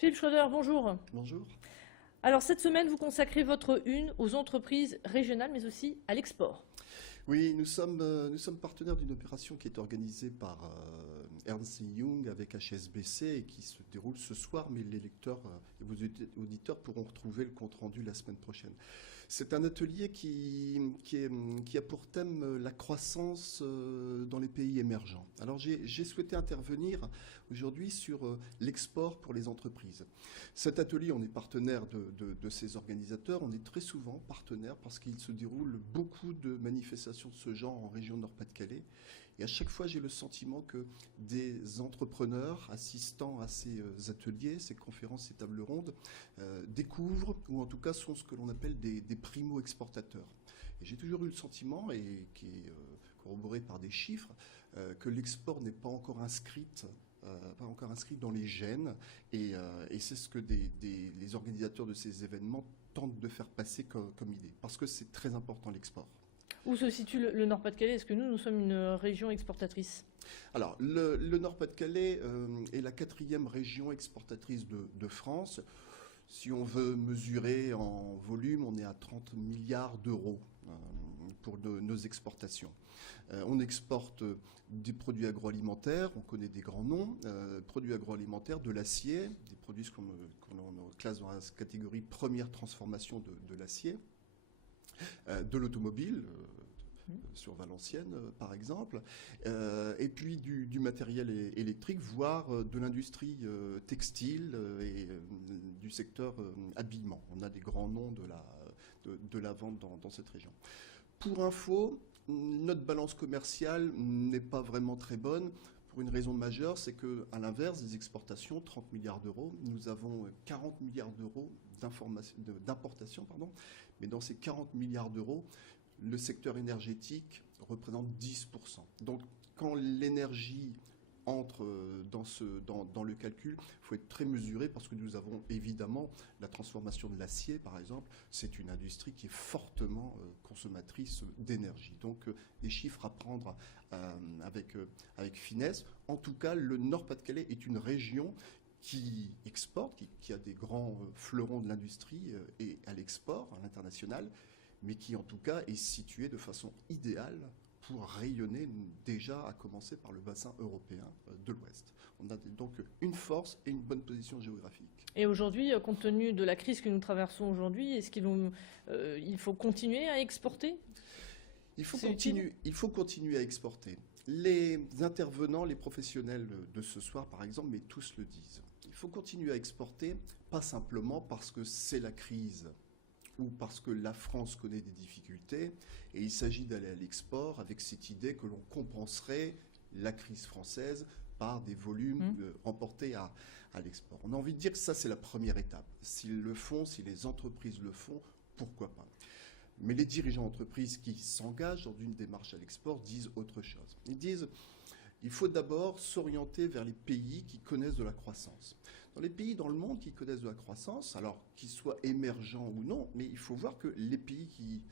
Philippe Schroeder, bonjour. Bonjour. Alors cette semaine, vous consacrez votre une aux entreprises régionales, mais aussi à l'export. Oui, nous sommes partenaires d'une opération qui est organisée par Ernst Young avec HSBC et qui se déroule ce soir, mais les lecteurs et vos auditeurs pourront retrouver le compte-rendu la semaine prochaine. C'est un atelier qui a pour thème la croissance dans les pays émergents. Alors j'ai souhaité intervenir aujourd'hui sur l'export pour les entreprises. Cet atelier, on est partenaire de ces organisateurs, on est très souvent partenaire parce qu'il se déroule beaucoup de manifestations de ce genre en région Nord-Pas-de-Calais. Et à chaque fois, j'ai le sentiment que des entrepreneurs assistant à ces ateliers, ces conférences, ces tables rondes, découvrent, ou en tout cas sont ce que l'on appelle des primo-exportateurs. Et j'ai toujours eu le sentiment, et qui est corroboré par des chiffres, que l'export n'est pas encore inscrit dans les gènes, et c'est ce que les organisateurs de ces événements tentent de faire passer comme idée, parce que c'est très important l'export. Où se situe le Nord-Pas-de-Calais? Est-ce que nous sommes une région exportatrice? Alors, le Nord-Pas-de-Calais est la quatrième région exportatrice de France. Si on veut mesurer en volume, on est à 30 milliards d'euros pour nos exportations. On exporte des produits agroalimentaires, on connaît des grands noms, produits agroalimentaires, de l'acier, des produits qu'on classe dans la catégorie première transformation de l'acier, de l'automobile, sur Valenciennes par exemple, et puis du matériel électrique, voire de l'industrie textile et du secteur habillement. On a des grands noms de la vente dans cette région. Pour info, notre balance commerciale n'est pas vraiment très bonne. Pour une raison majeure, c'est qu'à l'inverse des exportations, 30 milliards d'euros, nous avons 40 milliards d'euros d'importation, mais dans ces 40 milliards d'euros, le secteur énergétique représente 10%. Donc quand l'énergie entre dans le calcul, il faut être très mesuré parce que nous avons évidemment la transformation de l'acier, par exemple. C'est une industrie qui est fortement consommatrice d'énergie. Donc les chiffres à prendre avec finesse. En tout cas, le Nord-Pas-de-Calais est une région qui exporte, qui a des grands fleurons de l'industrie et à l'export, à l'international, mais qui en tout cas est située de façon idéale pour rayonner déjà, à commencer par le bassin européen de l'Ouest. On a donc une force et une bonne position géographique. Et aujourd'hui, compte tenu de la crise que nous traversons aujourd'hui, est-ce qu'il faut continuer à exporter? Il faut continuer à exporter. Les intervenants, les professionnels de ce soir, par exemple, mais tous le disent. Il faut continuer à exporter, pas simplement parce que c'est la crise ou parce que la France connaît des difficultés, et il s'agit d'aller à l'export avec cette idée que l'on compenserait la crise française par des volumes remportés à l'export. On a envie de dire que ça, c'est la première étape. S'ils le font, si les entreprises le font, pourquoi pas? Mais les dirigeants d'entreprises qui s'engagent dans une démarche à l'export disent autre chose. Ils disent il faut d'abord s'orienter vers les pays qui connaissent de la croissance. Dans les pays dans le monde qui connaissent de la croissance, alors qu'ils soient émergents ou non, mais il faut voir que les pays qui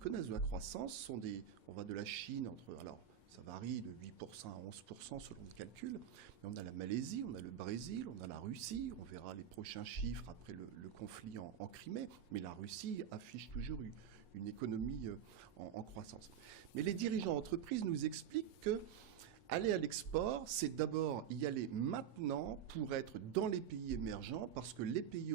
connaissent de la croissance sont on va de la Chine alors ça varie de 8% à 11% selon le calcul, mais on a la Malaisie, on a le Brésil, on a la Russie, on verra les prochains chiffres après le conflit en Crimée, mais la Russie affiche toujours une économie en croissance. Mais les dirigeants d'entreprise nous expliquent que aller à l'export, c'est d'abord y aller maintenant pour être dans les pays émergents, parce que les pays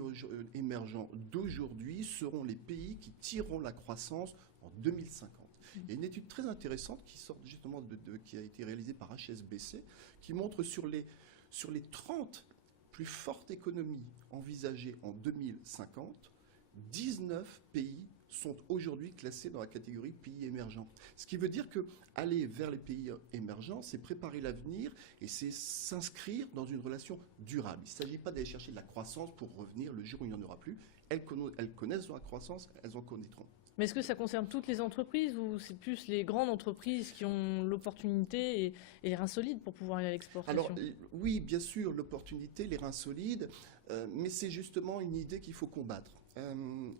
émergents d'aujourd'hui seront les pays qui tireront la croissance en 2050. Il y a une étude très intéressante qui sort justement qui a été réalisée par HSBC, qui montre sur les 30 plus fortes économies envisagées en 2050, 19 pays sont aujourd'hui classés dans la catégorie pays émergents. Ce qui veut dire que aller vers les pays émergents, c'est préparer l'avenir et c'est s'inscrire dans une relation durable. Il ne s'agit pas d'aller chercher de la croissance pour revenir le jour où il n'y en aura plus. Elles connaissent la croissance, elles en connaîtront. Mais est-ce que ça concerne toutes les entreprises ou c'est plus les grandes entreprises qui ont l'opportunité et les reins solides pour pouvoir aller à l'exportation? Alors oui, bien sûr, l'opportunité, les reins solides, mais c'est justement une idée qu'il faut combattre.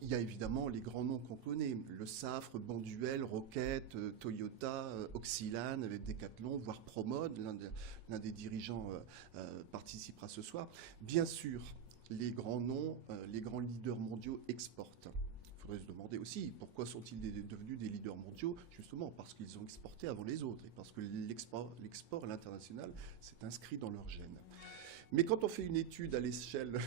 Il y a évidemment les grands noms qu'on connaît, le Safre, Bonduelle, Roquette, Toyota, Oxylan, avec Decathlon, voire Promode, l'un des dirigeants participera ce soir. Bien sûr, les grands noms, les grands leaders mondiaux exportent. Il faudrait se demander aussi pourquoi sont-ils devenus des leaders mondiaux, justement parce qu'ils ont exporté avant les autres et parce que l'export à l'international s'est inscrit dans leur gène. Mais quand on fait une étude à l'échelle,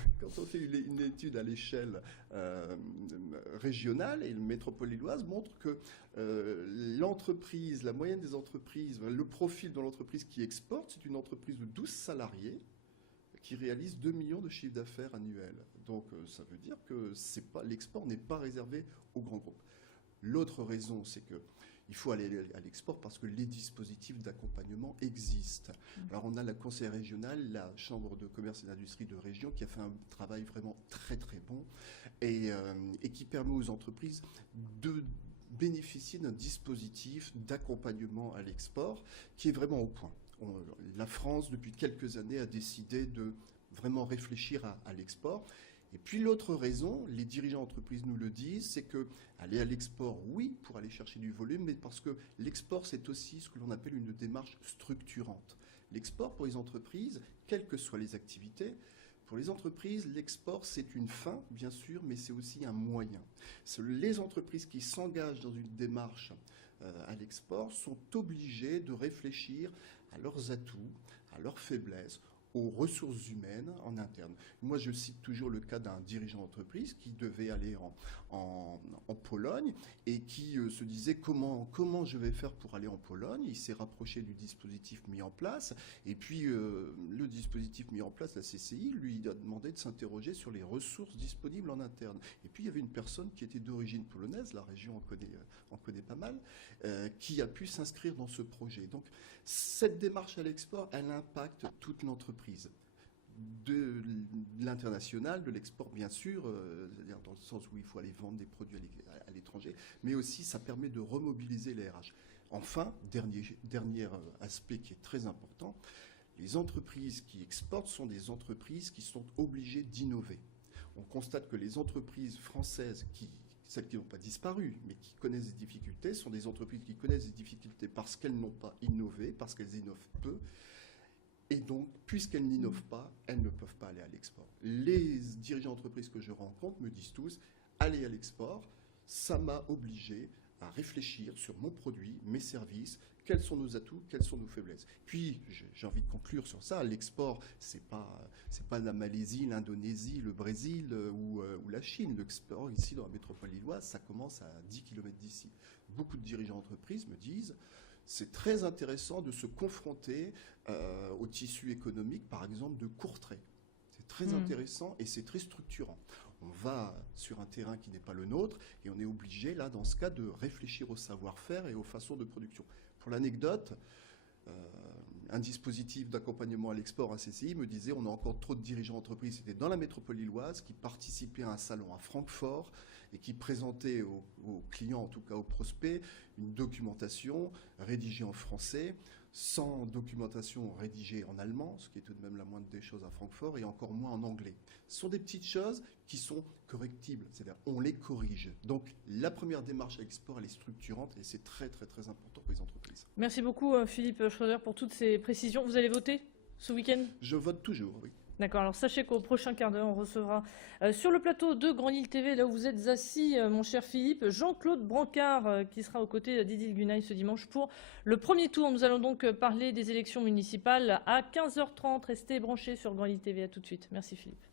régionale, et le métropole lilloise montre que la moyenne des entreprises, le profil de l'entreprise qui exporte, c'est une entreprise de 12 salariés qui réalise 2 millions de chiffres d'affaires annuels. Donc ça veut dire que l'export n'est pas réservé aux grands groupes. L'autre raison, c'est que il faut aller à l'export parce que les dispositifs d'accompagnement existent. Alors on a la conseil régionale, la chambre de commerce et d'industrie de région qui a fait un travail vraiment très très bon et qui permet aux entreprises de bénéficier d'un dispositif d'accompagnement à l'export qui est vraiment au point. La France, depuis quelques années, a décidé de vraiment réfléchir à l'export. Et puis l'autre raison, les dirigeants d'entreprise nous le disent, c'est que aller à l'export, oui, pour aller chercher du volume, mais parce que l'export, c'est aussi ce que l'on appelle une démarche structurante. L'export pour les entreprises, quelles que soient les activités, pour les entreprises, l'export, c'est une fin, bien sûr, mais c'est aussi un moyen. Les entreprises qui s'engagent dans une démarche à l'export sont obligées de réfléchir à leurs atouts, à leurs faiblesses, aux ressources humaines en interne. Moi, je cite toujours le cas d'un dirigeant d'entreprise qui devait aller en Pologne et qui se disait comment je vais faire pour aller en Pologne. Il s'est rapproché du dispositif mis en place et puis le dispositif mis en place, la CCI, lui a demandé de s'interroger sur les ressources disponibles en interne. Et puis il y avait une personne qui était d'origine polonaise, la région en connaît pas mal, qui a pu s'inscrire dans ce projet. Donc cette démarche à l'export, elle impacte toute l'entreprise. De l'international, de l'export bien sûr, c'est-à-dire dans le sens où il faut aller vendre des produits à l'étranger, mais aussi ça permet de remobiliser les RH. Enfin, dernier aspect qui est très important, les entreprises qui exportent sont des entreprises qui sont obligées d'innover. On constate que les entreprises françaises celles qui n'ont pas disparu, mais qui connaissent des difficultés, sont des entreprises qui connaissent des difficultés parce qu'elles n'ont pas innové, parce qu'elles innovent peu. Et donc, puisqu'elles n'innovent pas, elles ne peuvent pas aller à l'export. Les dirigeants d'entreprises que je rencontre me disent tous, aller à l'export, ça m'a obligé à réfléchir sur mon produit, mes services, quels sont nos atouts, quelles sont nos faiblesses. Puis, j'ai envie de conclure sur ça, l'export, c'est pas la Malaisie, l'Indonésie, le Brésil ou la Chine. L'export, ici, dans la métropole lilloise, ça commence à 10 km d'ici. Beaucoup de dirigeants d'entreprises me disent, c'est très intéressant de se confronter au tissu économique, par exemple, de Courtrai. C'est très intéressant et c'est très structurant. On va sur un terrain qui n'est pas le nôtre et on est obligé, là, dans ce cas, de réfléchir au savoir-faire et aux façons de production. Pour l'anecdote, un dispositif d'accompagnement à l'export, un CCI, me disait on a encore trop de dirigeants d'entreprise, c'était dans la métropole lilloise, qui participaient à un salon à Francfort et qui présentaient aux clients, en tout cas aux prospects, une documentation rédigée en français, sans documentation rédigée en allemand, ce qui est tout de même la moindre des choses à Francfort, et encore moins en anglais. Ce sont des petites choses qui sont correctibles, c'est-à-dire on les corrige. Donc la première démarche à l'export, elle est structurante et c'est très très très important pour les entreprises. Merci beaucoup Philippe Schroeder pour toutes ces précisions. Vous allez voter ce week-end ? Je vote toujours, oui. D'accord, alors sachez qu'au prochain quart d'heure, on recevra sur le plateau de Grand Lille TV, là où vous êtes assis, mon cher Philippe, Jean-Claude Brancard, qui sera aux côtés d'Idil Gunaï ce dimanche pour le premier tour. Nous allons donc parler des élections municipales à 15h30. Restez branchés sur Grand Lille TV, à tout de suite. Merci Philippe.